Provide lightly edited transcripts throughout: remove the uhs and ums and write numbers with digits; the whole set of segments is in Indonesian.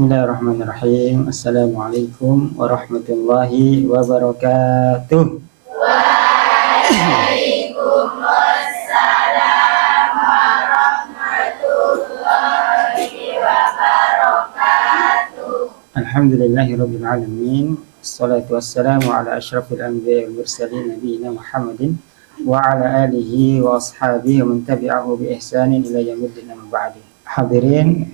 Bismillahirrahmanirrahim. Assalamualaikum warahmatullahi wabarakatuh. Waalaikumsalam warahmatullahi wabarakatuh. Alhamdulillahirabbil alamin. Wassalatu wassalamu ala asyrafil anbiya'i wal mursalin nabiyina Muhammadin wa ala alihi wa ashabihi wa man tabi'ahu bi ihsanin ila yaumiddin amma ba'du. Hadirin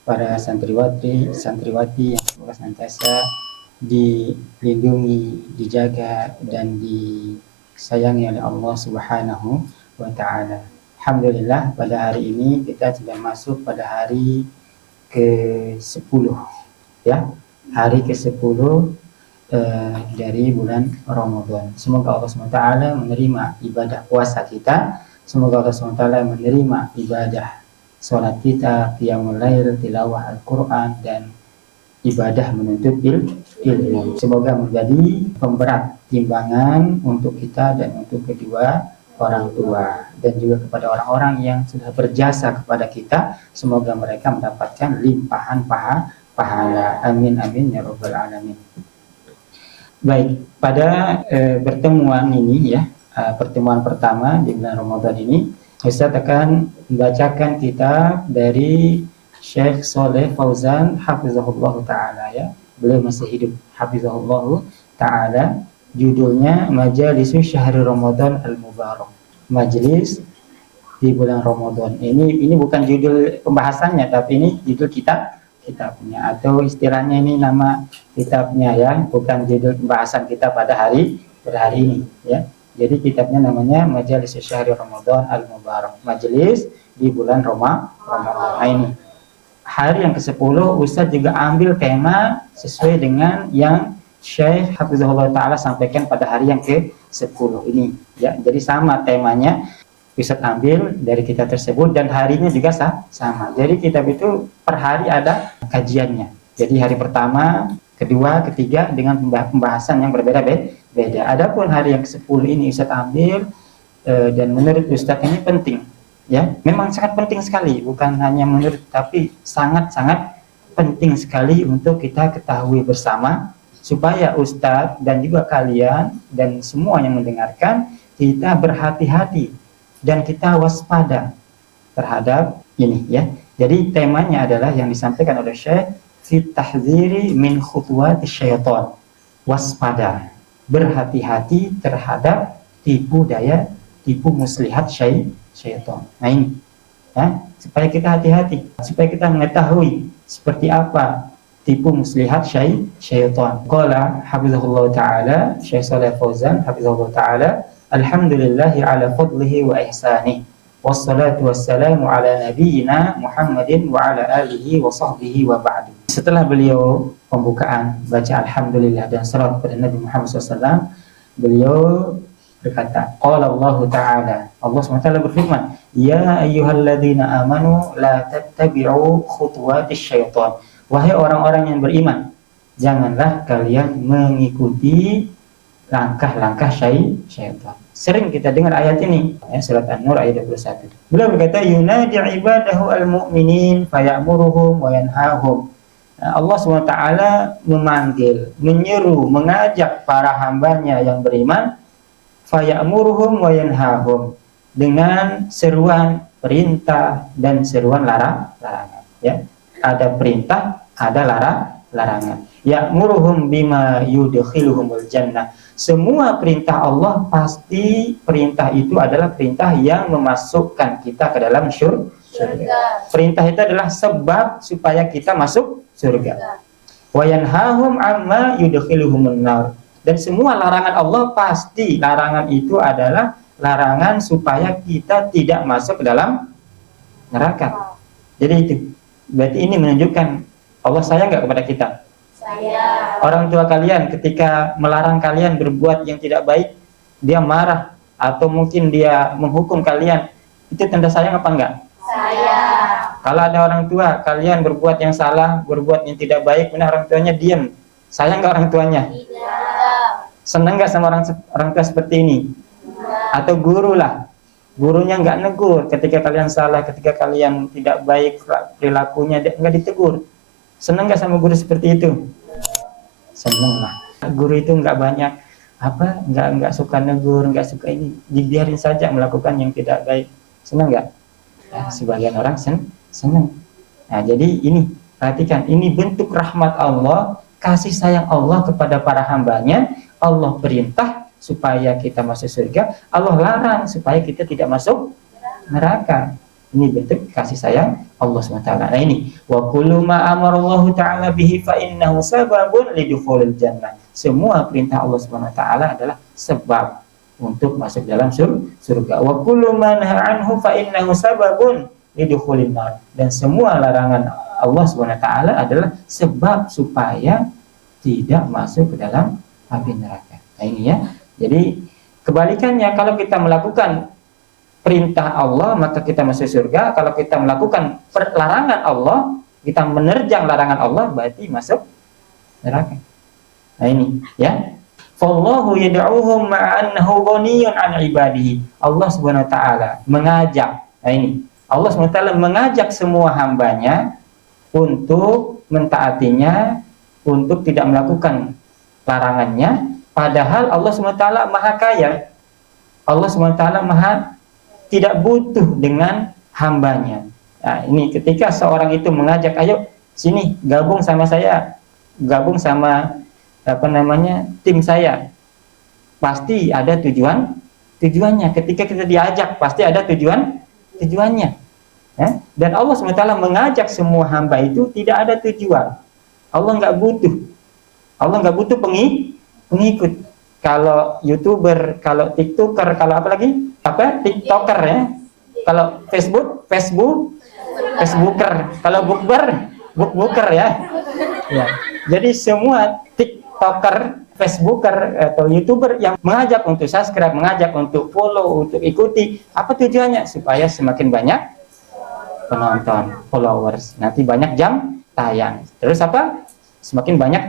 para santriwati yang semoga senantiasa dilindungi, dijaga dan disayangi oleh Allah Subhanahu wa taala. Alhamdulillah pada hari ini kita sudah masuk pada hari ke-10 ya. Hari ke-10 dari bulan Ramadan. Semoga Allah SWT menerima ibadah puasa kita. Semoga Allah SWT menerima ibadah sholat kita, qiyamul lail, tilawah Al-Quran, dan ibadah menuntut ilmu. Semoga menjadi pemberat timbangan untuk kita dan untuk kedua orang tua, dan juga kepada orang-orang yang sudah berjasa kepada kita. Semoga mereka mendapatkan limpahan pahala. Amin amin ya rabbal alamin. Baik, pada pertemuan ini ya, pertemuan pertama di bulan Ramadan ini, Ustaz akan membacakan kitab dari Syekh Saleh Fauzan hafizahullah ta'ala ya. Beliau masih hidup hafizahullah ta'ala. Judulnya Majalisu Syahri Ramadan Al-Mubarak. Majelis di bulan Ramadan. Ini bukan judul pembahasannya, tapi ini judul kitabnya, atau istilahnya ini nama kitabnya ya, bukan judul pembahasan kita pada hari ini ya. Jadi kitabnya namanya Majelis Syahri Ramadan Al-Mubarak. Majelis di bulan Ramadan. Nah ini hari yang ke-10 Ustaz juga ambil tema sesuai dengan yang Syekh Hafizahullah Ta'ala sampaikan pada hari yang ke-10 ini ya. Jadi sama temanya Ustaz ambil dari kitab tersebut, dan harinya juga sama. Jadi kitab itu per hari ada kajiannya. Jadi hari pertama, kedua, ketiga dengan pembahasan yang berbeda-beda. Adapun hari yang ke-10 ini Ustaz ambil dan menurut Ustaz ini penting ya. Memang sangat penting sekali, bukan hanya menurut, tapi sangat-sangat penting sekali untuk kita ketahui bersama, supaya Ustaz dan juga kalian dan semua yang mendengarkan, kita berhati-hati dan kita waspada terhadap ini ya. Jadi temanya adalah yang disampaikan oleh Syekh fit tahdziri min khutuwati syaitan. Waspada, berhati-hati terhadap tipu muslihat syaitan. Nah ini ya, supaya kita hati-hati, supaya kita mengetahui seperti apa tipu muslihat syaitan. Qala hafizahullah ta'ala, Syekh Shalih Fauzan hafizahullah ta'ala, alhamdulillahi ala fadlihi wa ihsanih, wassalatu wassalamu ala nabiyyina Muhammadin wa ala alihi wa sahbihi wa ba'du. Setelah beliau pembukaan baca alhamdulillah dan salat kepada Nabi Muhammad SAW, beliau berkata, qala Allah Ta'ala, Allah SWT berfirman, ya ayyuhalladzina amanu la tattabi'u khutuwatis syaitan. Wahai orang-orang yang beriman, janganlah kalian mengikuti langkah-langkah syaitan. Sering kita dengar ayat ini ya, surat An-Nur ayat 21. Beliau berkata, yunadi ibadahu al-mu'minin fayamuruhum wa yanhahum. Allah SWT memanggil, menyeru, mengajak para hambanya yang beriman, fayamuruhum wa yanhahum, dengan seruan perintah dan seruan larangan ya. Ada perintah, ada larangan. Ya'muruhum bima yudkhiluhumul jannah. Semua perintah Allah pasti perintah itu adalah perintah yang memasukkan kita ke dalam surga. Perintah itu adalah sebab supaya kita masuk surga. Wa yanhahum amma yudkhiluhumun nar. Dan semua larangan Allah pasti larangan itu adalah larangan supaya kita tidak masuk ke dalam neraka. Jadi itu berarti ini menunjukkan Allah sayang nggak kepada kita? Sayang. Orang tua kalian ketika melarang kalian berbuat yang tidak baik, dia marah atau mungkin dia menghukum kalian, itu tanda sayang apa enggak? Sayang. Kalau ada orang tua kalian berbuat yang salah, berbuat yang tidak baik, benar orang tuanya diam, sayang nggak orang tuanya? Tidak. Senang nggak sama orang tua seperti ini? Tidak. Atau guru lah, gurunya nggak negur ketika kalian salah, ketika kalian tidak baik perilakunya, nggak ditegur. Senang nggak sama guru seperti itu? Senang lah. Guru itu nggak banyak nggak suka negur, nggak suka ini, dibiarin saja melakukan yang tidak baik. Senang nggak? Ya, sebagian orang senang. Nah, jadi ini perhatikan, ini bentuk rahmat Allah, kasih sayang Allah kepada para hambanya. Allah perintah supaya kita masuk surga, Allah larang supaya kita tidak masuk neraka. Ini bentuk kasih sayang Allah SWT. Nah ini, wa kullu ma amarallahu ta'ala bihi fa innahu sababun lidukhulil jannah. Semua perintah Allah SWT adalah sebab untuk masuk dalam surga. Wa kullu ma nahaa anhu fa innahu sababun lidukhulin nar. Dan semua larangan Allah SWT adalah sebab supaya tidak masuk ke dalam api neraka. Nah ini ya. Jadi kebalikannya, kalau kita melakukan perintah Allah maka kita masuk surga. Kalau kita melakukan larangan Allah, kita menerjang larangan Allah, berarti masuk neraka. Nah ini ya. Fallahu yad'uhum ma'annahu ghaniyun 'an ibadihi. Allah Subhanahu wa taala mengajak. Nah ini, Allah Subhanahu wa taala mengajak semua hambanya untuk mentaatinya, untuk tidak melakukan larangannya, padahal Allah Subhanahu wa taala Maha Kaya. Allah Subhanahu wa taala Maha tidak butuh dengan hambanya. Nah, ini ketika seorang itu mengajak, ayo sini gabung sama saya, gabung sama tim saya, pasti ada tujuannya. Ketika kita diajak, pasti ada tujuannya. Ya? Dan Allah SWT mengajak semua hamba itu tidak ada tujuan. Allah nggak butuh pengikut. Kalau YouTuber, kalau TikToker, kalau apa lagi? TikToker ya. Kalau Facebooker. Kalau bookber ya. Ya. Jadi semua TikToker, Facebooker atau YouTuber yang mengajak untuk subscribe, mengajak untuk follow, untuk ikuti, apa tujuannya? Supaya semakin banyak penonton, followers. Nanti banyak jam tayang. Terus apa? Semakin banyak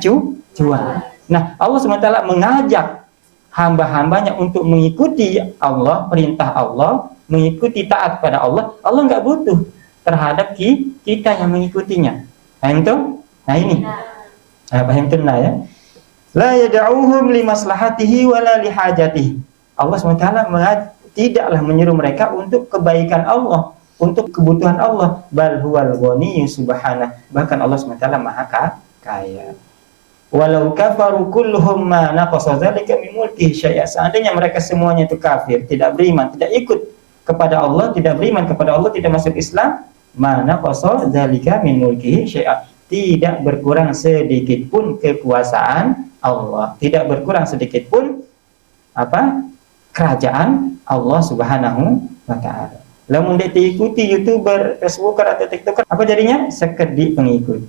cuan. Nah, Allah SWT mengajak hamba-hambanya untuk mengikuti Allah, perintah Allah, mengikuti taat pada Allah. Allah nggak butuh terhadap kita yang mengikutinya. Nah ini. Paham tunna ya? La yad'uhum limaslahatihi wala lihajatihi. Allah SWT tidaklah menyuruh mereka untuk kebaikan Allah, untuk kebutuhan Allah. Bal huwal ghaniyyu subhanahu. Bahkan Allah SWT Maha Kaya. Walau kafaru kulluhum ma naqasa dzalika min mulkihi syai'a. Seandainya mereka semuanya itu kafir, tidak beriman, tidak ikut kepada Allah, tidak beriman kepada Allah, tidak masuk Islam, ma naqasa dzalika min mulkihi syai'a. Tidak berkurang sedikit pun kekuasaan Allah, tidak berkurang sedikit pun kerajaan Allah Subhanahu wa taala. Lamun diikuti YouTuber, Facebooker atau TikToker, apa jadinya? Sekedip pengikut,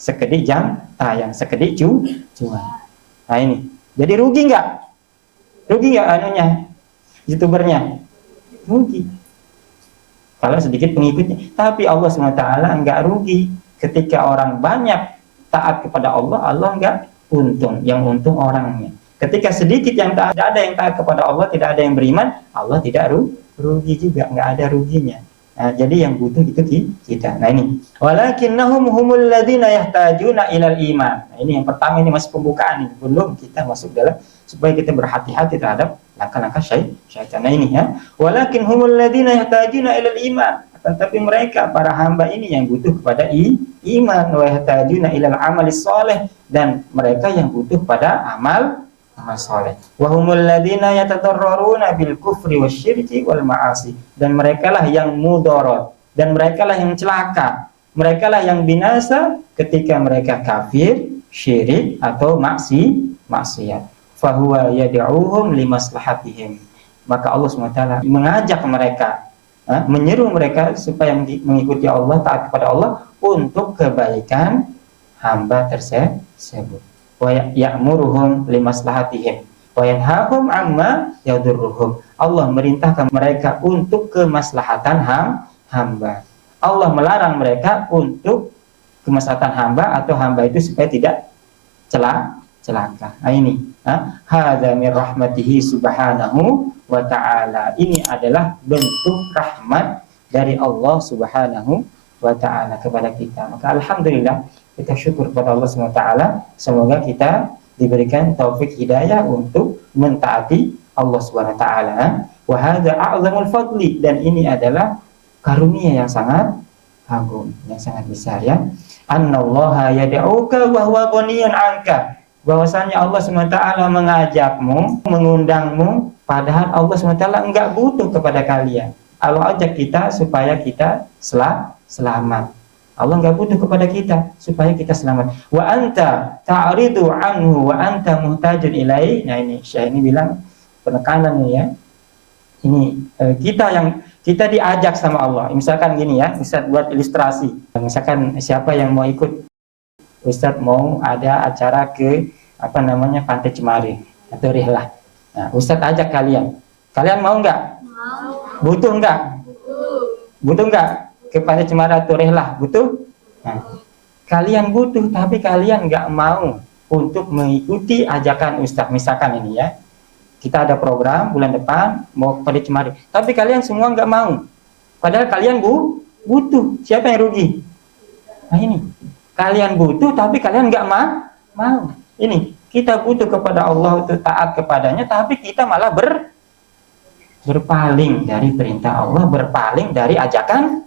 sekedip jam tayang, sekedip cuan. Nah ini, jadi rugi nggak YouTubernya? Rugi kalau sedikit pengikutnya. Tapi Allah SWT nggak rugi. Ketika orang banyak taat kepada Allah, Allah nggak untung. Yang untung orangnya. Ketika sedikit yang taat, tidak ada yang taat kepada Allah, tidak ada yang beriman, Allah tidak rugi juga, nggak ada ruginya. Nah, jadi yang butuh itu kita. Nah ini, walakinnahum humul ladzina yahtajuna ilal iman. Nah, ini yang pertama, ini masih pembukaan ini. Belum kita masuk dalam, supaya kita berhati-hati terhadap langkah-langkah syaitan. Nah ini ya, walakin humul ladzina yahtajuna ilal iman. Tetapi mereka para hamba ini yang butuh kepada iman, wa yahtajuna ilal amalis shalih, dan mereka yang butuh pada amal soleh. Wa humul ladzina yatadarraruna bil kufri wasyirki wal ma'asi. Dan merekalah yang mudarat, dan merekalah yang celaka, merekalah yang binasa ketika mereka kafir, syirik atau maksiat. Fa huwa yad'uhum limaslahatihim. Maka Allah SWT mengajak mereka, menyeru mereka supaya mengikuti Allah, taat kepada Allah untuk kebaikan hamba tersebut. Wa ya'muruhum limaslahatihim wa yanhahum amma yadurruhum. Allah merintahkan mereka untuk kemaslahatan hamba. Allah melarang mereka untuk kemaslahatan hamba, atau hamba itu supaya tidak celaka. Nah ini, hadza min rahmatihi subhanahu wa ta'ala. Ini adalah bentuk rahmat dari Allah Subhanahu wa ta'ala kepada kita. Maka alhamdulillah, kita syukur kepada Allah SWT. Semoga kita diberikan taufik hidayah untuk mentaati Allah SWT. Wa hadza a'zamul fadli, dan ini adalah karunia yang sangat agung, yang sangat besar ya. Annallaha yad'uka wa huwa ghaniyun 'anka. Bahwasanya Allah SWT mengajakmu, mengundangmu, padahal Allah SWT enggak butuh kepada kalian. Allah ajak kita supaya kita selamat. Allah enggak butuh kepada kita supaya kita selamat. Wa anta ta'ridu anhu wa anta muhtajun ilaihi. Nah ini Syekh ini bilang penekanan nih ya. Ini kita diajak sama Allah. Misalkan gini ya, Ustaz buat ilustrasi. Misalkan siapa yang mau ikut, Ustaz mau ada acara ke Pantai Cemari atau Rihlah. Nah, Ustaz ajak kalian. Kalian mau enggak? Mau. Butuh enggak? Butuh enggak ke Pantai Cemara atau Rihlah? Butuh? Nah, kalian butuh, tapi kalian enggak mau untuk mengikuti ajakan Ustaz. Misalkan ini ya, kita ada program bulan depan mau ke Pantai Cemari, tapi kalian semua enggak mau. Padahal kalian butuh. Siapa yang rugi? Nah ini, kalian butuh, tapi kalian enggak mau. Ini, kita butuh kepada Allah untuk taat kepadanya, tapi kita malah berpaling dari perintah Allah, berpaling dari ajakan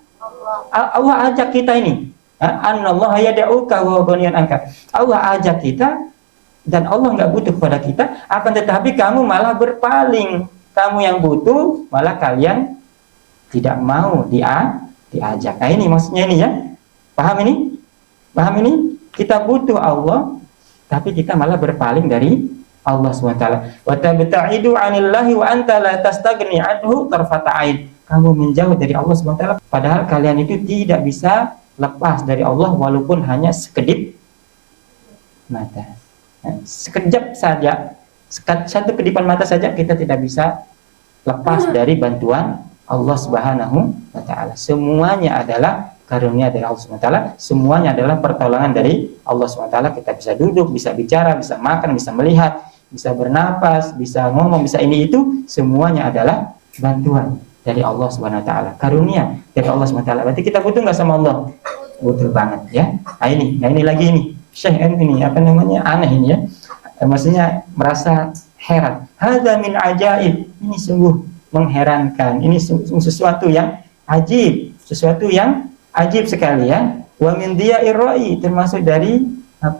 Allah ajak kita ini. Anallaha yad'uka wa ghaniyun 'anka. Allah ajak kita dan Allah enggak butuh kepada kita, akan tetapi kamu malah berpaling. Kamu yang butuh, malah kalian tidak mau diajak. Nah ini maksudnya ini ya. Paham ini? Paham ini? Kita butuh Allah, tapi kita malah berpaling dari Allah SWT. Wa tabta'idu 'anillahi wa anta la tastaghni 'anhu tarfata 'ain. Kamu menjauh dari Allah SWT, padahal kalian itu tidak bisa lepas dari Allah walaupun hanya sekedip mata. Sekejap saja, satu kedipan mata saja kita tidak bisa lepas dari bantuan Allah Subhanahu wa taala. Semuanya adalah karunia dari Allah SWT, semuanya adalah pertolongan dari Allah SWT. Kita bisa duduk, bisa bicara, bisa makan, bisa melihat, bisa bernapas, bisa ngomong, bisa ini itu, semuanya adalah bantuan dari Allah SWT, karunia dari Allah SWT. Berarti kita butuh nggak sama Allah? Butuh banget ya. Nah ini lagi ini Syekh ini aneh ini ya. Maksudnya merasa heran. Hadza min ajaib. Ini sungguh mengherankan. Ini sesuatu yang ajib, sesuatu yang ajib sekali ya. Wa min diya'ir ra'i, termasuk dari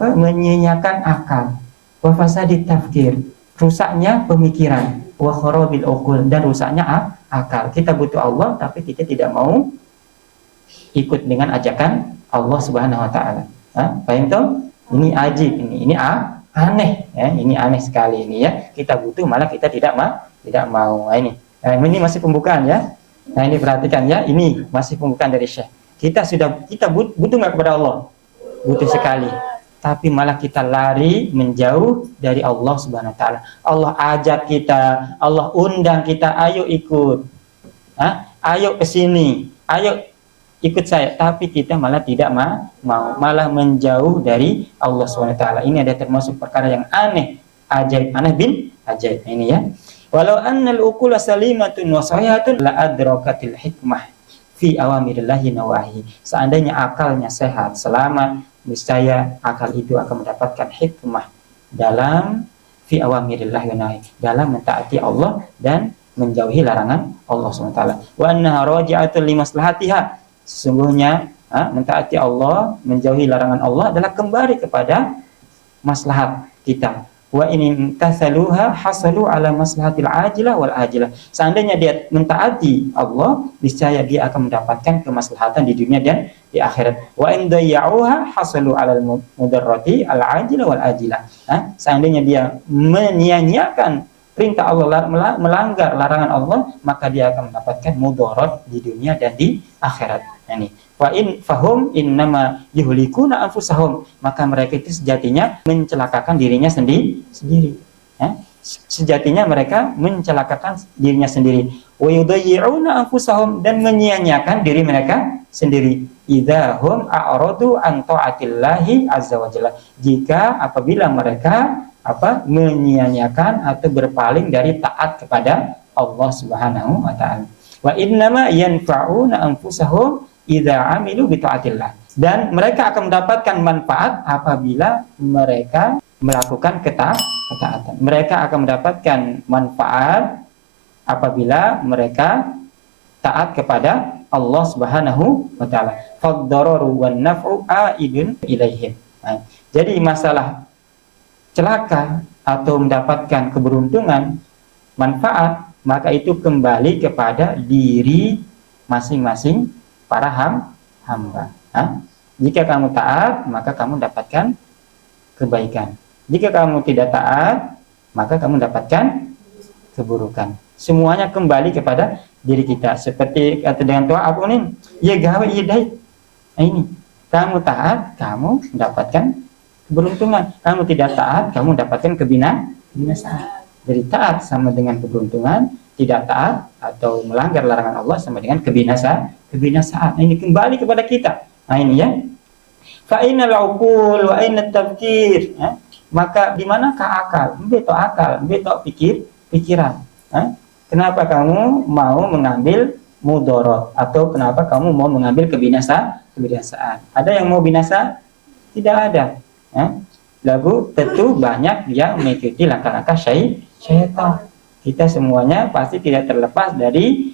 menyenyakan akal. Wa fasadit tafkir, rusaknya pemikiran. Wa kharabil uqul, dan rusaknya akal. Kita butuh Allah tapi kita tidak mau ikut dengan ajakan Allah Subhanahu wa taala. Paham tuh? Ini ajib, ini aneh ya. Ini aneh sekali ini ya. Kita butuh malah kita tidak mau. Nah, ini masih pembukaan ya. Nah, ini perhatikan ya. Ini masih pembukaan dari Syekh. Kita butuh nggak kepada Allah? Butuh sekali. Tapi malah kita lari menjauh dari Allah Subhanahu wa taala. Allah ajak kita, Allah undang kita, ayo ikut. Ayo ke sini. Ayo ikut saya, tapi kita malah tidak mau, malah menjauh dari Allah Subhanahu wa taala. Ini ada termasuk perkara yang aneh, ajaib, aneh bin ajaib ini ya. Walau annal uqula salimatun wa sahihatun la adrakatil hikmah fi awamirillahi nawahi. Seandainya akalnya sehat, selamat, niscaya akal itu akan mendapatkan hikmah dalam fi awamirillahi nawahi, dalam mentaati Allah dan menjauhi larangan Allah Subhanahu wa taala. Wa annaha raji'atun limaslahatiha. Sesungguhnya mentaati Allah, menjauhi larangan Allah adalah kembali kepada maslahat kita. Wa in tasaluha hasalu ala maslahatil ajilah wal ajilah. Seandainya dia mentaati Allah, niscaya dia akan mendapatkan kemaslahatan di dunia dan di akhirat. Wa in dayya'uha hasalu ala mudarrati al ajilah wal ajilah. Seandainya dia menyia-nyiakan perintah Allah, melanggar larangan Allah, maka dia akan mendapatkan mudarat di dunia dan di akhirat. Ini wa in fahum innama yuhlikuna anfusahum, maka mereka itu sejatinya mencelakakan dirinya sendiri. Sejatinya mereka mencelakakan dirinya sendiri. Wa yudayyi'una anfusahum, dan menyia-nyiakan diri mereka sendiri. Idzahum a'radu an ta'atillahi azza wa jalla, jika apabila mereka menyia-nyiakan atau berpaling dari taat kepada Allah Subhanahu wa taala. Wa innama yanfa'una anfusahum idza amilu bi ta'atillah, Dan mereka akan mendapatkan manfaat apabila mereka melakukan ketaatan. Mereka akan mendapatkan manfaat apabila mereka taat kepada Allah Subhanahu wa taala. Fad-dararu wan naf'u aidun ilaihim. Nah, jadi masalah celaka atau mendapatkan keberuntungan, manfaat, maka itu kembali kepada diri masing-masing para hamba. Jika kamu taat, maka kamu dapatkan kebaikan. Jika kamu tidak taat, maka kamu dapatkan keburukan. Semuanya kembali kepada diri kita. Seperti kata dengan tua apa nih? Ya gawe ya dai. Nah ini, kamu taat, kamu mendapatkan keberuntungan. Kamu tidak taat, kamu dapatkan kebinasaan. Jadi taat sama dengan keberuntungan, tidak taat atau melanggar larangan Allah sama dengan kebinasaan. Nah, ini kembali kepada kita. Nah ini ya. Fa ainal uqul wa ainat tafkir. Maka di manakah akal? Akal, pikiran. Kenapa kamu mau mengambil mudarat atau kenapa kamu mau mengambil kebinasaan? Ada yang mau binasa? Tidak ada. Lalu tentu banyak dia mengikuti langkah-langkah syaitan. Kita semuanya pasti tidak terlepas dari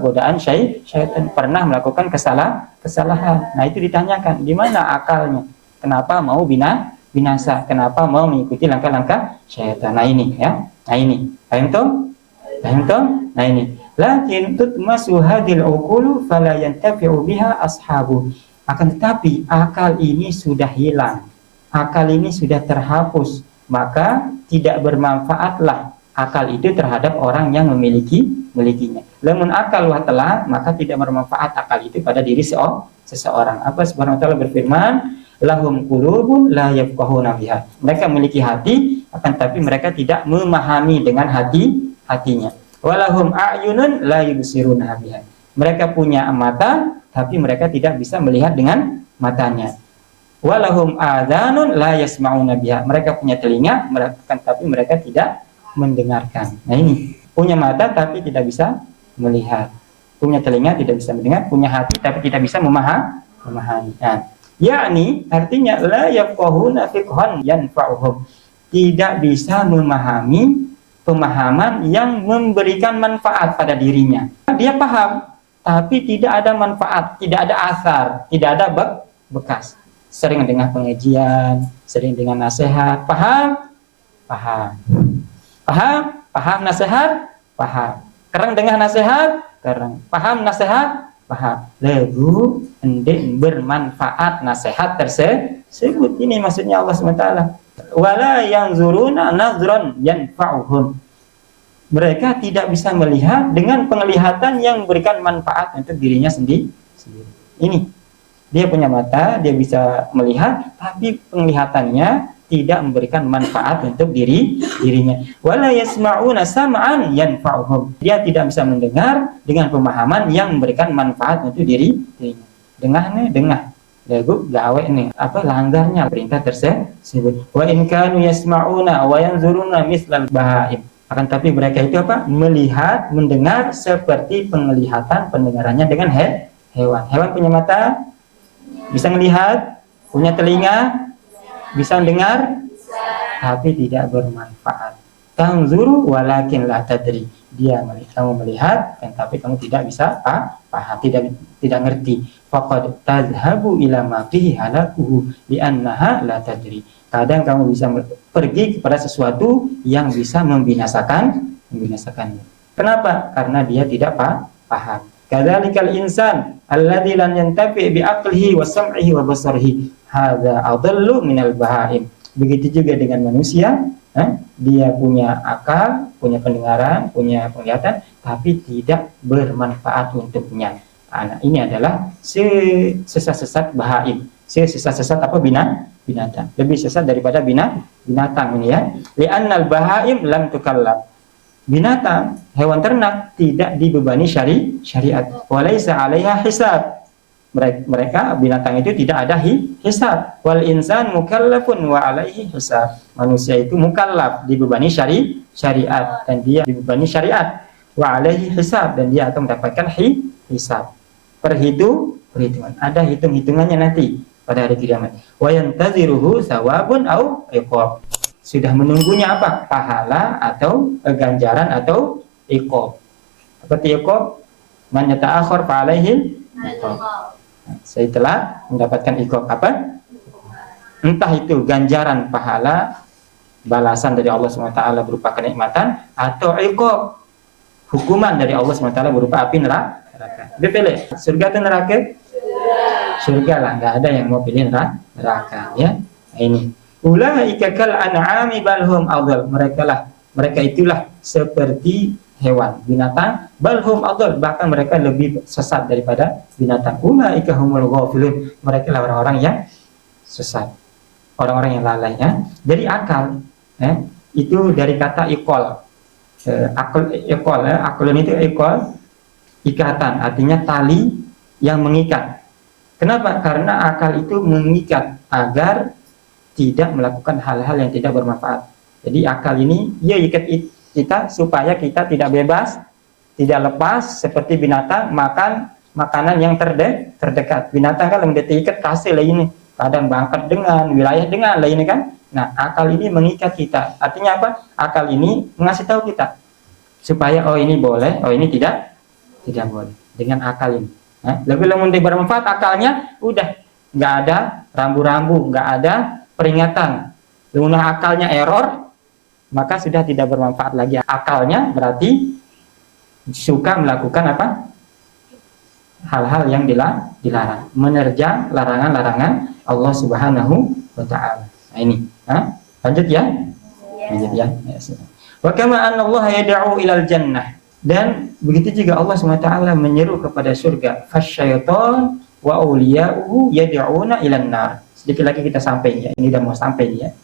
godaan syaitan, pernah melakukan kesalahan. Nah, itu ditanyakan, di mana akalnya? Kenapa mau binasa? Kenapa mau mengikuti langkah-langkah syaitan? Nah, ini ya. Nah, ini. Paham toh? Nah, ini. Lakin tutmasu hadil uqulu fala yantafi'u biha ashabu. Akan tetapi akal ini sudah hilang. Akal ini sudah terhapus, maka tidak bermanfaatlah akal itu terhadap orang yang memilikinya. Lamun akal telat, maka tidak bermanfaat akal itu pada diri seseorang. Apa Subhanahu wa taala berfirman, lahum qulubun la yafqahuna biha. Mereka memiliki hati, akan tapi mereka tidak memahami dengan hatinya. Walahum a'yunun la yubsiruna biha. Mereka punya mata, tapi mereka tidak bisa melihat dengan matanya. Walahum adhanun la yasma'una biha. Mereka punya telinga, tapi mereka tidak mendengarkan. Nah ini, punya mata tapi tidak bisa melihat. Punya telinga tidak bisa mendengar, punya hati tapi tidak bisa memahami. Nah, yakni artinya la yafqahuna fiqhan yanfa'uhum. Tidak bisa memahami pemahaman yang memberikan manfaat pada dirinya. Dia paham, tapi tidak ada manfaat, tidak ada asar, tidak ada bekas. Sering dengar pengajian, sering dengar nasihat, paham nasihat, paham. Kerang dengar nasihat, kerang. Paham nasihat, paham. Lalu endek bermanfaat nasihat tersebut. Ini maksudnya Allah SWT. Wala yanzuruna nazran yanfa'uhum. Mereka tidak bisa melihat dengan penglihatan yang memberikan manfaat untuk dirinya sendiri. Ini, dia punya mata, dia bisa melihat, tapi penglihatannya tidak memberikan manfaat untuk dirinya. Wala yasma'una sam'an yanfa'uhum. Dia tidak bisa mendengar dengan pemahaman yang memberikan manfaat untuk dirinya. Dengar. Lagu gawe nih, langgarnya perintah tersebut. Wa in kanu yasma'una wa yanzuruna mislal bahaim. Akan tapi mereka itu melihat, mendengar seperti pendengarannya dengan hewan. Hewan punya mata, bisa melihat, punya telinga, bisa mendengar, tapi tidak bermanfaat. Tanzuru walakin la tadri. Kamu melihat, tapi kamu tidak bisa paham, tidak ngerti. Faqad tadhhabu ila ma fihi halakuhu li'annaha la tadri. Kadang kamu bisa pergi kepada sesuatu yang bisa membinasakannya. Kenapa? Karena dia tidak paham. Kadzalikal insan alladzi lan yantafi bi aqlihi wa sam'ihi wa basarihi hadza adallu minal bahaim. Begitu juga dengan manusia, dia punya akal, punya pendengaran, punya penglihatan, tapi tidak bermanfaat untuknya. Nah, ini adalah sesat bahaim. Sesat binatang. Lebih sesat daripada binatang ini ya. Li'annal bahaim lam tukallaf. Binatang, hewan ternak tidak dibebani syariat. Walaysa 'alaiha hisab. Mereka binatang itu tidak ada hisab. Wal insan mukallafun wa 'alaihi hisab. Manusia itu mukallaf, dibebani syariat dan dia dibebani syariat. Wa 'alaihi hisab dan dia akan mendapatkan hisab. perhitungan. Ada hitung-hitungannya nanti pada hari kiamat. Wa yantaziruhu sawabun au iqab. Sudah menunggunya apa? Pahala atau ganjaran atau iqab. Seperti iqab, man yata'akhir fa alaihi iqab. Saya telah mendapatkan iqab apa? Entah itu ganjaran pahala, balasan dari Allah SWT berupa kenikmatan, atau iqab, hukuman dari Allah SWT berupa api neraka. Dia pilih surga atau neraka? Surga lah, nggak ada yang mau pilih neraka, ya. Nah, ini ulaika kal an'ami balhum adall. Mereka itulah seperti hewan, binatang, balhum adall, bahkan mereka lebih sesat daripada binatang. Ulaika humul ghafilun. Mereka lah orang-orang yang sesat, orang-orang yang lalai, ya. Jadi akal, itu dari kata iqal. Iqal, aklun itu iqal, ikatan, artinya tali yang mengikat. Kenapa? Karena akal itu mengikat agar tidak melakukan hal-hal yang tidak bermanfaat. Jadi akal ini ia ikat kita supaya kita tidak bebas, tidak lepas seperti binatang makan makanan yang terdekat. Binatang kan lebih terikat kasih lah ini, kadang bangkat dengan wilayah dengan lah ini kan. Nah, akal ini mengikat kita. Artinya apa? Akal ini mengasih tahu kita supaya oh ini boleh, oh ini tidak boleh. Dengan akal ini. Lebih bermanfaat akalnya, udah nggak ada rambu-rambu, nggak ada peringatan. Lalu akalnya error, maka sudah tidak bermanfaat lagi. Akalnya berarti suka melakukan apa? Hal-hal yang dilarang, menerjang larangan-larangan Allah Subhanahu wa Ta'ala. Nah ini, lanjut ya. Lanjut ya. Wa kama anna Allah yad'u ilal jannah. Dan begitu juga Allah SWT menyeru kepada surga. Fasyaiton wa awliya'uhu yad'una ilan nar. Sedikit lagi kita sampai ya. Ini udah mau sampai ya.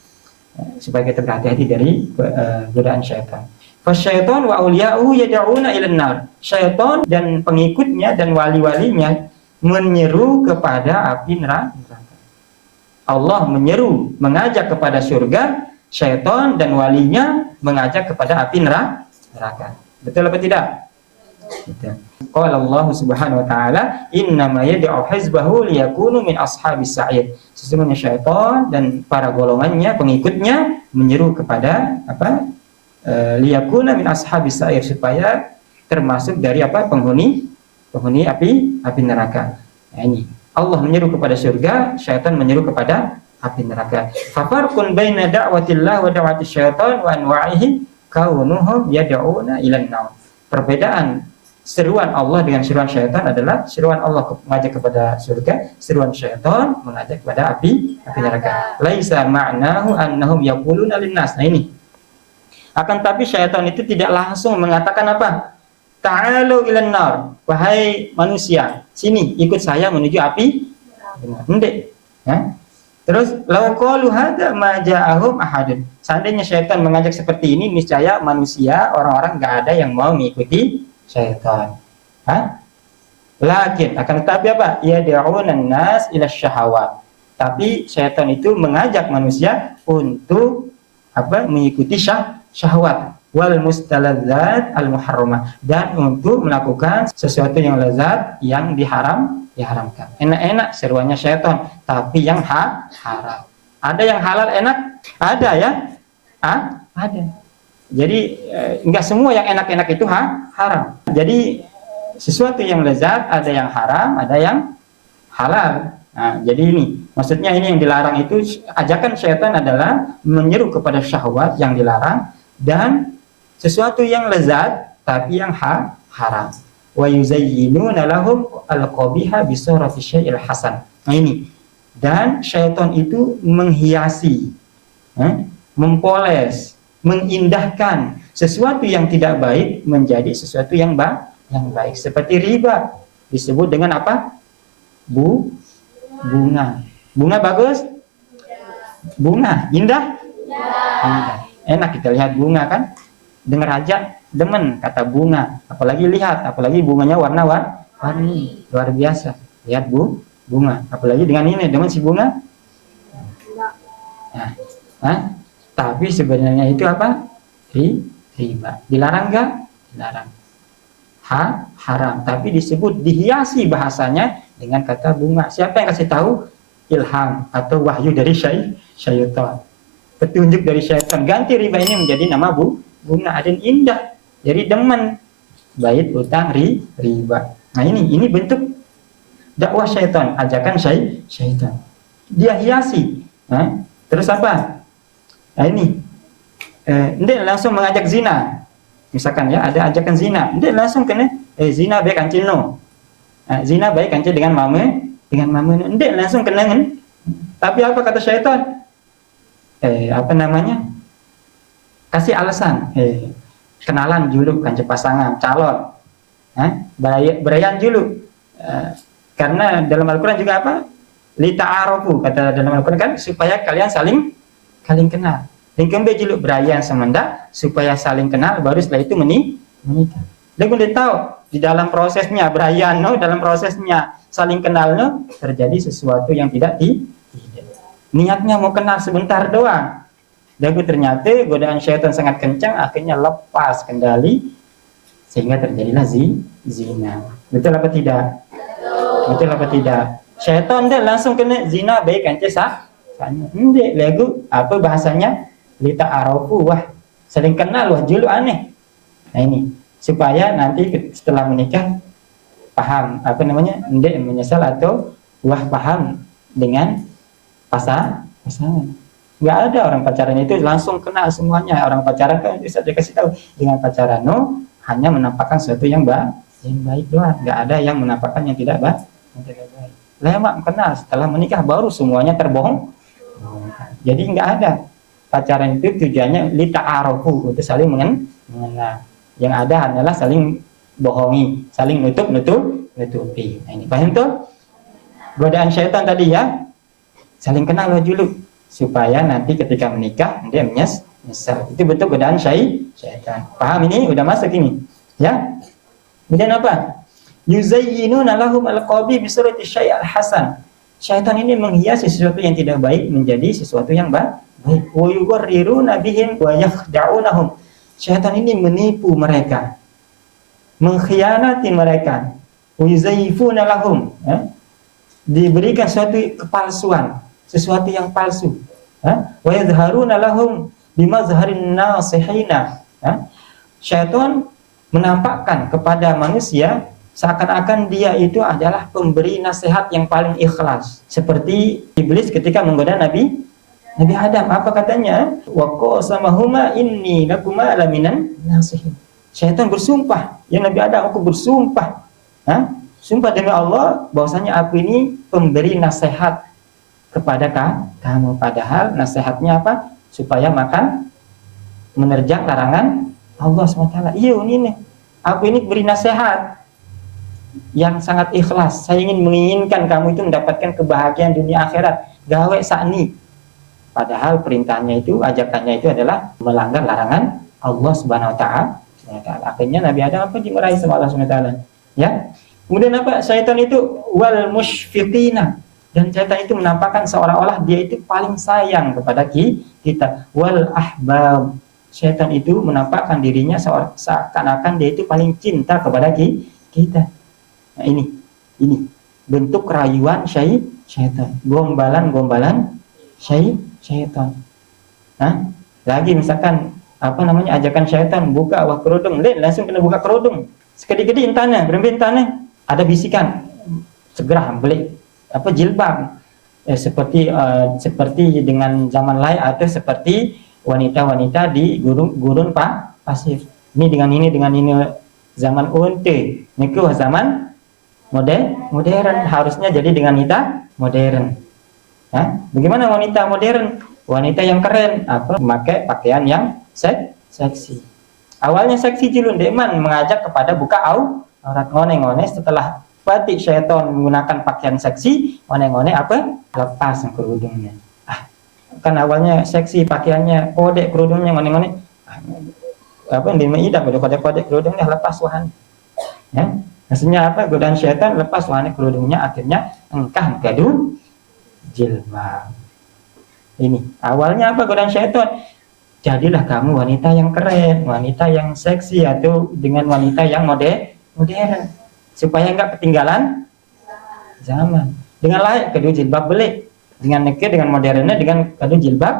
Supaya kita berhati-hati dari godaan syaitan. Fasyaiton wa awliya'uhu yad'una ilan nar. Syaitan dan pengikutnya dan wali-walinya menyeru kepada api neraka. Allah menyeru, mengajak kepada surga. Syaitan dan walinya mengajak kepada api neraka. Betul apa tidak? Betul. Qala Allah Subhanahu wa taala, "Innama yad'u hizbahu liyakunu min ashabis sa'ir." Sesungguhnya syaitan dan para golongannya, pengikutnya menyeru kepada apa? Liyakuna min ashabis sa'ir, supaya termasuk dari apa? Penghuni api neraka. Nah, ini Allah menyeru kepada surga, syaitan menyeru kepada api neraka. Fa farqun baina da'watillah wa da'watis syaitan wa anwa'ihi kaunuhum yad'una ilan nar. Perbedaan seruan Allah dengan seruan syaitan adalah seruan Allah mengajak kepada surga, seruan syaitan mengajak kepada api neraka. Laisa ma'nahu annahum yaquluna linnas. Nah ini. Akan tapi syaitan itu tidak langsung mengatakan apa? Ta'alu ilan nar. Wahai manusia, sini ikut saya menuju api. Enggak. Ya? Terus lau qalu hadza ma ja'ahum ahadun. Seandainya syaitan mengajak seperti ini, niscaya manusia, orang-orang enggak ada yang mau mengikuti syaitan. Lakin akan tetapi apa? Ya da'unan nas ila syahawat. Tapi syaitan itu mengajak manusia untuk apa? Mengikuti syahwat wal mustaladzat al muharramah, dan untuk melakukan sesuatu yang lezat yang diharamkan. Enak-enak seruannya syaitan, tapi yang haram. Ada yang halal enak? Ada ya? Ada. Jadi enggak semua yang enak-enak itu haram. Jadi sesuatu yang lezat ada yang haram, ada yang halal. Nah, jadi ini maksudnya ini yang dilarang itu, ajakan syaitan adalah menyeru kepada syahwat yang dilarang dan sesuatu yang lezat tapi yang haram. Wa yuzayyinuna lahum al-qabiha bi surati syai'il hasan. Nah ini. Dan syaitan itu menghiasi, mempoles, mengindahkan sesuatu yang tidak baik menjadi sesuatu yang baik. Seperti riba disebut dengan apa? Bunga. Bunga bagus? Bunga indah? Indah. Enak kita lihat bunga kan? Dengar aja demen kata bunga, apalagi bunganya warna-warni, luar biasa. Lihat bunga, apalagi dengan ini demen si bunga. Tapi sebenarnya itu apa? Riba. Dilarang enggak? Dilarang. Haram, tapi disebut dihiasi bahasanya dengan kata bunga. Siapa yang kasih tahu? Ilham atau wahyu dari syaitan. Petunjuk dari syaitan. Ganti riba ini menjadi nama bunga. Dan indah. Jadi demen. Bait utang riba. Nah ini bentuk dakwah syaitan. Ajakan syaitan. Dia hiasi. Nah, terus apa? Nah ini. Dia langsung mengajak zina. Misalkan ya ada ajakan zina. Dia langsung kena zina baik kancil no. Zina baik kancil dengan mama no. Dia langsung kena. Tapi apa kata syaitan? Kasih alasan. Kenalan dulu kancil pasangan calon. Berayan dulu. Karena dalam Al-Quran juga apa? Lita'arofu kata dalam Al-Quran kan supaya kalian saling kenal. Dan kembali dulu berayan semenda supaya saling kenal baru setelah itu menikah. Dan kemudian tahu di dalam prosesnya berayan dalam prosesnya saling kenal terjadi sesuatu yang tidak niatnya mau kenal sebentar doang. Dan ternyata godaan syaitan sangat kencang akhirnya lepas kendali sehingga terjadilah zina. Betul apa tidak? Betul apa tidak? Syaitan dia langsung kena zina baik kan sah. Ndek lagu apa bahasanya? Lita arafu saling kenal julu aneh. Nah ini supaya nanti setelah menikah paham ndek menyesal atau paham dengan pasangan. Nggak ada orang pacaran itu langsung kenal semuanya. Orang pacaran kan bisa dikasih tahu dengan pacaran hanya menampakkan sesuatu yang baik doang. Nggak ada yang menampakkan yang tidak baik. Lama kenal setelah menikah baru semuanya terbohong. Jadi nggak ada. Pacaran itu tujuannya lita'arofu untuk saling mengenal. Yang ada adalah saling bohongi, saling nutupi. Nah, ini paham tuh? Godaan syaitan tadi ya. Saling kenal dulu supaya nanti ketika menikah dia menyesal. Itu bentuk godaan syaitan. Paham ini? Udah masuk ini. Ya. Kemudian apa? Yuzayyinuna lahum al-qabi bi surati syai'al hasan. Syaitan ini menghiasi sesuatu yang tidak baik menjadi sesuatu yang baik. Wa yughriruna bihim wa yakhda'unahum. Syaitan ini menipu mereka, mengkhianati mereka. Wa yuzayyifuna lahum. Diberikan suatu kepalsuan, sesuatu yang palsu. Wa yadhharuna lahum bimazharin nasihina. Syaitan menampakkan kepada manusia seakan-akan dia itu adalah pemberi nasihat yang paling ikhlas. Seperti iblis ketika menggoda Nabi Adam, apa katanya? Wa qasamahuma inni lakuma laminan nasihin. Syaitan bersumpah, ya Nabi Adam, aku bersumpah. Sumpah demi Allah bahwasanya aku ini pemberi nasihat kepada kamu. Padahal nasihatnya apa? Supaya makan menerjang larangan Allah SWT. Iya ini aku ini beri nasihat yang sangat ikhlas. Saya menginginkan kamu itu mendapatkan kebahagiaan dunia akhirat. Gawe sakni. Padahal perintahnya itu, ajakannya itu adalah melanggar larangan Allah Subhanahu wa taala. Akhirnya Nabi Adam dimarahi sama Allah Subhanahu wa taala. Ya. Kemudian apa? Syaitan itu wal musyfiqina. Dan syaitan itu menampakkan seolah-olah dia itu paling sayang kepada kita. Wal ahbab. Syaitan itu menampakkan dirinya seakan-akan dia itu paling cinta kepada kita. Nah ini bentuk rayuan syaitan, gombalan syaitan. Lagi misalkan ajakan syaitan buka kerudung, langsung kena buka kerudung. Sekedi-kedi intana, berembe intana, ada bisikan segera beli jilbab. Seperti dengan zaman lain atau seperti wanita-wanita di gurun pasir. Ini dengan ini zaman unte, niku zaman modern, harusnya jadi dengan wanita modern. Bagaimana wanita modern? Wanita yang keren, memakai pakaian yang seksi. Awalnya seksi dulu, deman mengajak kepada buka aurat, ngone-ngone setelah batik syaitan menggunakan pakaian seksi, ngone-ngone lepas kerudungnya. Kan awalnya seksi pakaiannya, kode kerudungnya ngone-ngone. Di maidah kode kerudungnya lepas wahan. Ya. Maksudnya apa? Godaan syaitan lepas wahan kerudungnya, akhirnya engkah gaduh jilbab. Ini awalnya apa godaan syaitan? Jadilah kamu wanita yang keren, wanita yang seksi, atau dengan wanita yang modern, supaya enggak ketinggalan zaman. Dengan layak kedua jilbab belik, dengan nekir, dengan modernnya, dengan kedua jilbab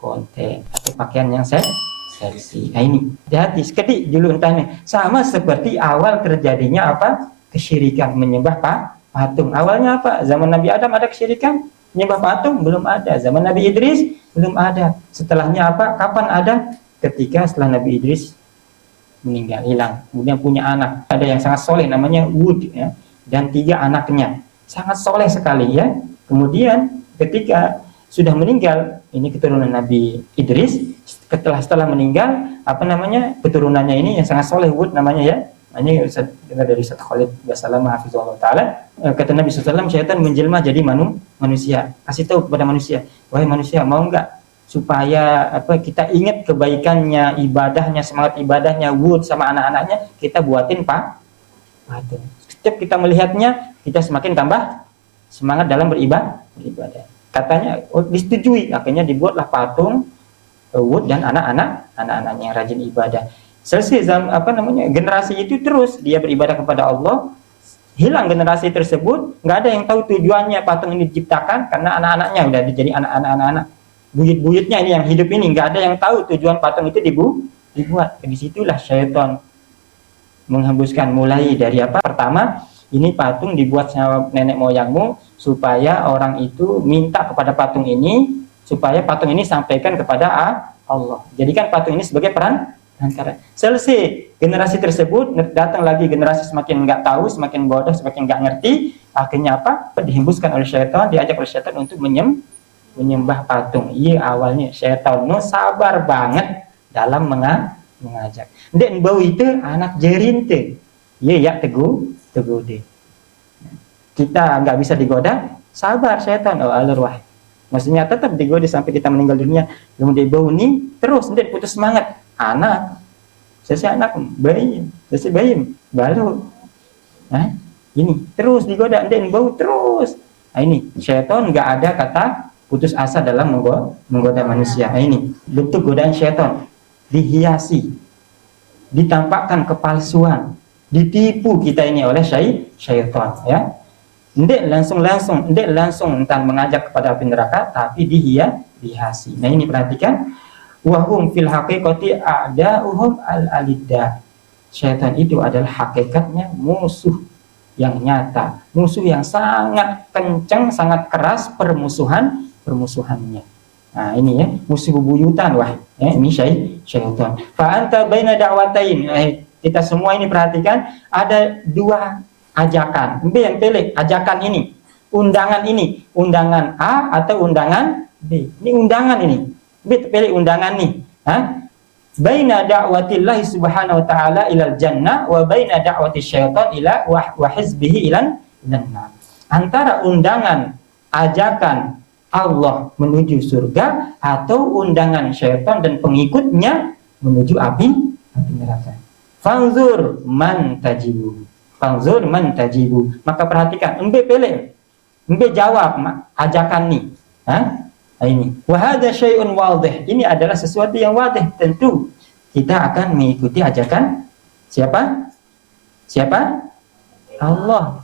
konten atau pakaian yang seksi. Nah ini hati-hati sekali dulu entah nih. Sama seperti awal terjadinya apa? Kesyirikan, menyembah patung. Awalnya apa? Zaman Nabi Adam ada kesyirikan, menyembah patung belum ada. Zaman Nabi Idris belum ada. Setelahnya apa? Kapan ada? Ketika setelah Nabi Idris meninggal, hilang, kemudian punya anak. Ada yang sangat soleh namanya Wud ya, dan 3 anaknya sangat soleh sekali ya. Kemudian ketika sudah meninggal, ini keturunan Nabi Idris, setelah meninggal apa namanya keturunannya ini yang sangat soleh Wud namanya ya. Ini dengar dari Ustaz Khalid Basalam hafizahullah taala, kata Nabi SAW, syaitan menjelma jadi manusia. Kasih tahu kepada manusia, wahai manusia, mau enggak supaya apa kita ingat kebaikannya, ibadahnya, semangat ibadahnya Wud sama anak-anaknya, kita buatin patung. Setiap kita melihatnya, kita semakin tambah semangat dalam beribadah. Katanya disetujui, akhirnya dibuatlah patung Wud dan anak-anaknya yang rajin ibadah. Selesai generasi itu terus dia beribadah kepada Allah. Hilang generasi tersebut, nggak ada yang tahu tujuannya patung ini diciptakan, karena anak-anaknya udah jadi anak-anak buyut-buyutnya ini yang hidup ini, nggak ada yang tahu tujuan patung itu dibuat. Disitulah syaitan menghembuskan mulai dari apa? Pertama, ini patung dibuat sama nenek moyangmu supaya orang itu minta kepada patung ini, supaya patung ini sampaikan kepada Allah. Jadikan patung ini sebagai perantara. Selesai generasi tersebut, datang lagi generasi semakin nggak tahu, semakin bodoh, semakin nggak ngerti. Akhirnya apa? Dihembuskan oleh syaitan, diajak oleh syaitan untuk menyembah patung. Iya, awalnya syaitan sabar banget dalam mengajak. Dan bau itu anak jerinte. Iya ya teguh deh. Kita nggak bisa digoda, sabar syaitan. Oh alurwah. Maksudnya tetap digoda sampai kita meninggal dunia. Kemudian bau ini terus, nanti putus semangat. Anak, selesai anak, bayi, baru. Nah, ini terus digoda, dan bau terus. Nah, ini syaitan nggak ada kata putus asa dalam menggoda manusia. Nah, ini bentuk godaan syaitan, dihiasi, ditampakkan kepalsuan, ditipu kita ini oleh syaitan. Ya, tidak langsung tentang mengajak kepada api neraka, tapi dihiasi. Nah, ini perhatikan. Wahum fil haqiqati a'da'uhum al-alidda. Syaitan itu adalah hakikatnya musuh yang nyata, musuh yang sangat kencang, sangat keras permusuhannya. Nah, ini ya, musuh bebuyutan wah. Ya, ini syaitan. Fa anta baina da'watain. Kita semua ini perhatikan, ada 2 ajakan. Yang pilih ajakan ini, undangan A atau undangan B. Ini undangan ini. Pilih undangan nih. Baina da'watillahi subhanahu wa ta'ala ilal jannah wa baina da'wati syaitan ila wa hizbihi ilan nar. Antara undangan ajakan Allah menuju surga atau undangan syaitan dan pengikutnya menuju api neraka. Fanzur man tajibu. Maka perhatikan, embe pilih, embe jawab ajakan nih. Ini wahada syai'un wadih. Ini adalah sesuatu yang wadih. Tentu kita akan mengikuti ajakan siapa? Allah.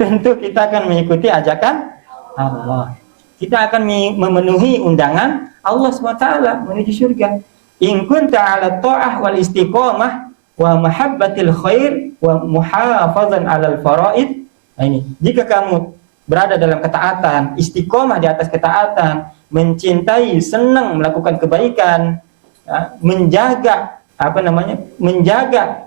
Tentu kita akan mengikuti ajakan Allah. Kita akan memenuhi undangan Allah SWT menuju surga. In kunta 'ala ta'ah wal istiqamah wa mahabbatil khair wa muhafazan 'alal faraid. Ini jika kamu berada dalam ketaatan, istiqomah di atas ketaatan, mencintai, senang melakukan kebaikan, ya, menjaga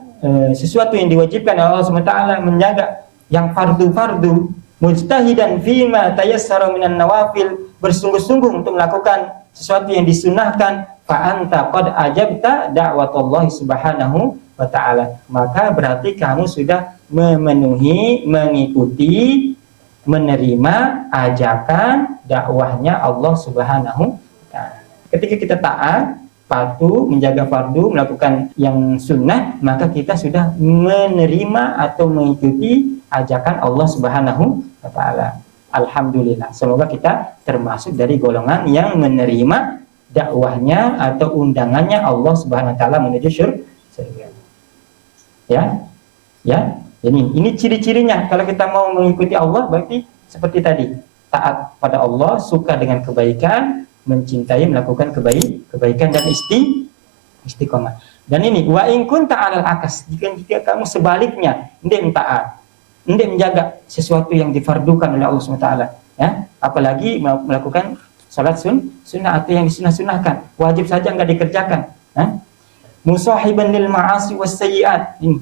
sesuatu yang diwajibkan oleh Allah SWT, menjaga yang fardu-fardu, mujtahidan fima tayassara minan nawafil, bersungguh-sungguh untuk melakukan sesuatu yang disunahkan, fa anta qad ajabta da'watallahi subhanahu wa ta'ala. Maka berarti kamu sudah memenuhi, mengikuti, menerima ajakan dakwahnya Allah Subhanahu wa ta'ala. Ketika kita taat, patuh, menjaga fardu, melakukan yang sunnah, maka kita sudah menerima atau mengikuti ajakan Allah Subhanahu wa ta'ala. Alhamdulillah. Semoga kita termasuk dari golongan yang menerima dakwahnya atau undangannya Allah Subhanahu wa ta'ala menuju surga. Ya. Ini ciri-cirinya. Kalau kita mau mengikuti Allah berarti seperti tadi, taat pada Allah, suka dengan kebaikan, mencintai melakukan kebaikan dan istiqomah. Dan ini wa in kunta 'alal akas, jika kamu sebaliknya, hendak taat, hendak menjaga sesuatu yang difardukan oleh Allah SWT, ya, apalagi melakukan salat sunnah atau yang disunah-sunahkan, wajib saja enggak dikerjakan, ya. Musahiban lil ma'asi was sayyi'at, ini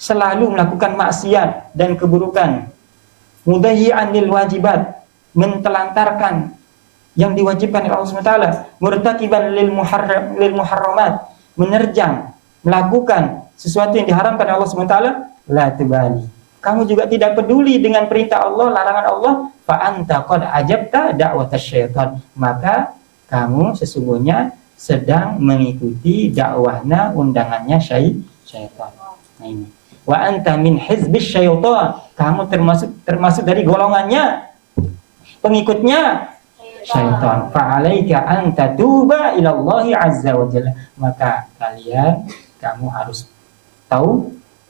selalu melakukan maksiat dan keburukan. Mudayyi'an lil wajibat, mentelantarkan yang diwajibkan oleh Allah SWT. Murtakiban lil muharramat, menerjang, melakukan sesuatu yang diharamkan oleh Allah SWT. La tubali, kamu juga tidak peduli dengan perintah Allah, larangan Allah. Fa anta qad ajabta da'watasy syaitan, maka kamu sesungguhnya sedang mengikuti dakwahnya, undangannya syaitan. Nah ini, wa anta min hizbis syaitan, kamu termasuk dari golongannya, pengikutnya syaitan. Fa'alaika an tatuba ila Allah azza wa jalla, maka kamu harus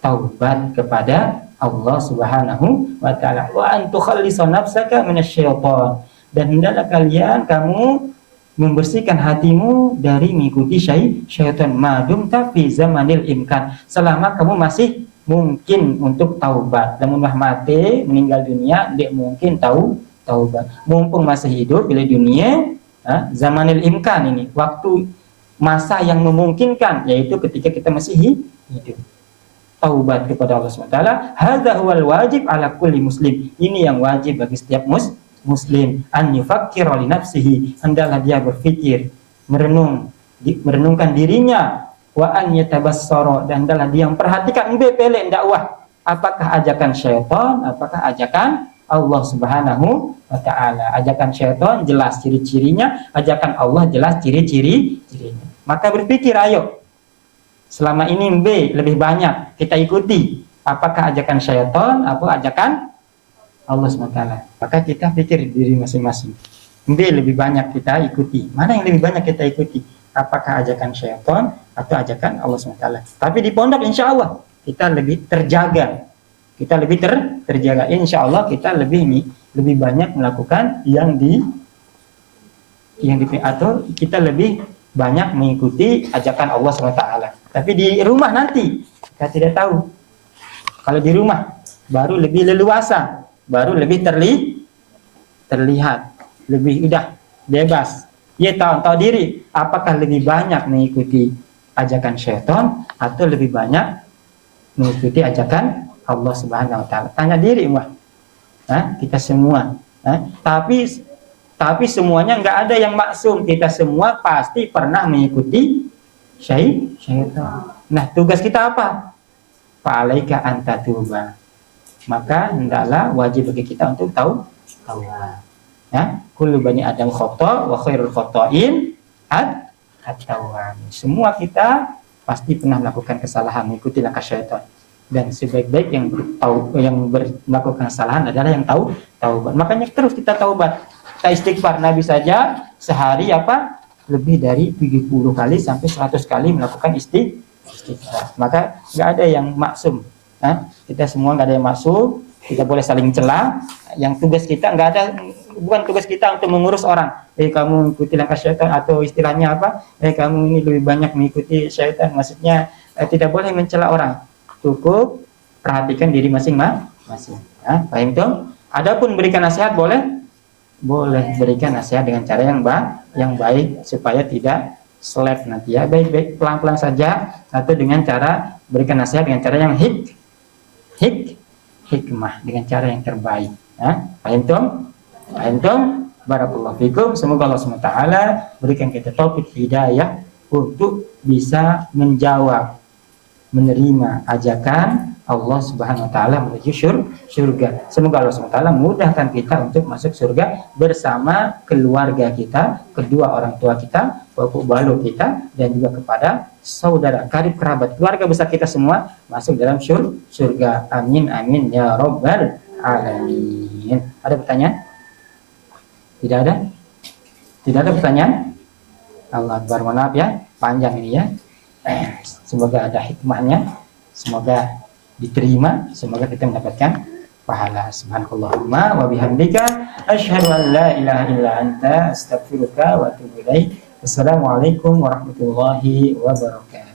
taubat kepada Allah Subhanahu wa taala. Wa an tukhallisa nafsaka minasyaitan, dan hendaklah kamu membersihkan hatimu dari mengikuti syaitan. Madum fi zamanil imkan, selama kamu masih mungkin untuk taubat. Namun mati, meninggal dunia, dia mungkin taubat. Mumpung masih hidup di dunia, zamanil imkan, ini waktu masa yang memungkinkan, yaitu ketika kita masih hidup. Taubat kepada Allah SWT. Hadza huwal wajib ala kulli muslim, ini yang wajib bagi setiap muslim. An yufakkira li nafsihi, hendaklah dia berpikir, merenungkan dirinya. Wa an yatabassara, dan hendaklah dia memperhatikan pelek dakwah, apakah ajakan syaitan, apakah ajakan Allah Subhanahu wa taala. Ajakan syaitan jelas ciri-cirinya, ajakan Allah jelas ciri-cirinya. Maka berpikir, ayo, selama ini lebih banyak kita ikuti, apakah ajakan syaitan atau ajakan Allah SWT. Maka kita pikir diri masing-masing, lebih banyak kita ikuti, mana yang lebih banyak kita ikuti, apakah ajakan syaitan atau ajakan Allah SWT. Tapi di pondok insya Allah kita lebih terjaga, insya Allah kita lebih banyak melakukan atau kita lebih banyak mengikuti ajakan Allah SWT. Tapi di rumah nanti kita tidak tahu. Kalau di rumah baru lebih leluasa, baru lebih terlihat, lebih udah bebas. Dia tahu diri, apakah lebih banyak mengikuti ajakan syaitan atau lebih banyak mengikuti ajakan Allah Subhanahu wa taala. Tanya diri, kita semua. Tapi semuanya nggak ada yang maksum. Kita semua pasti pernah mengikuti syaitan. Nah, tugas kita apa? Fa'alaika an tatuba, maka hendaklah wajib bagi kita untuk taubat. Ya, kullu bani adam khata wa khairul khata'in at-tawwab. Semua kita pasti pernah melakukan kesalahan, mengikuti langkah syaitan. Dan sebaik-baik yang melakukan kesalahan adalah yang taubat. Makanya terus kita taubat. Kita istighfar. Nabi saja sehari lebih dari 70 kali sampai 100 kali melakukan istighfar. Maka nggak ada yang maksum. Kita semua nggak ada yang maksum. Kita boleh saling celah. Yang tugas kita bukan tugas kita untuk mengurus orang. Kamu ikuti langkah syaitan, atau istilahnya kamu ini lebih banyak mengikuti syaitan. Maksudnya tidak boleh mencela orang. Cukup perhatikan diri masing-masing. Paham tuh? Adapun berikan nasihat boleh berikan nasihat dengan cara yang baik supaya tidak selek nanti, ya. Baik-baik, pelan-pelan saja, atau dengan cara berikan nasihat dengan cara yang hikmah, dengan cara yang terbaik. Paham tuh? Barakallahu fikum. Semoga Allah SWT berikan kita taufik hidayah untuk bisa menerima ajakan Allah Subhanahu wa taala menuju surga. Semoga Allah Subhanahu wa taala mudahkan kita untuk masuk surga bersama keluarga kita, kedua orang tua kita, bapak balu kita, dan juga kepada saudara karib kerabat keluarga besar kita semua masuk dalam surga. Amin amin ya rabbal alamin. Ada pertanyaan? Tidak ada? Tidak ada pertanyaan? Allah Akbar, maaf ya, panjang ini ya. Semoga ada hikmahnya. Semoga diterima, semoga kita mendapatkan pahala. Subhanakallahumma wa bihamdika asyhadu an la ilaha illa anta astaghfiruka wa atubu ilaik. Assalamualaikum warahmatullahi wabarakatuh.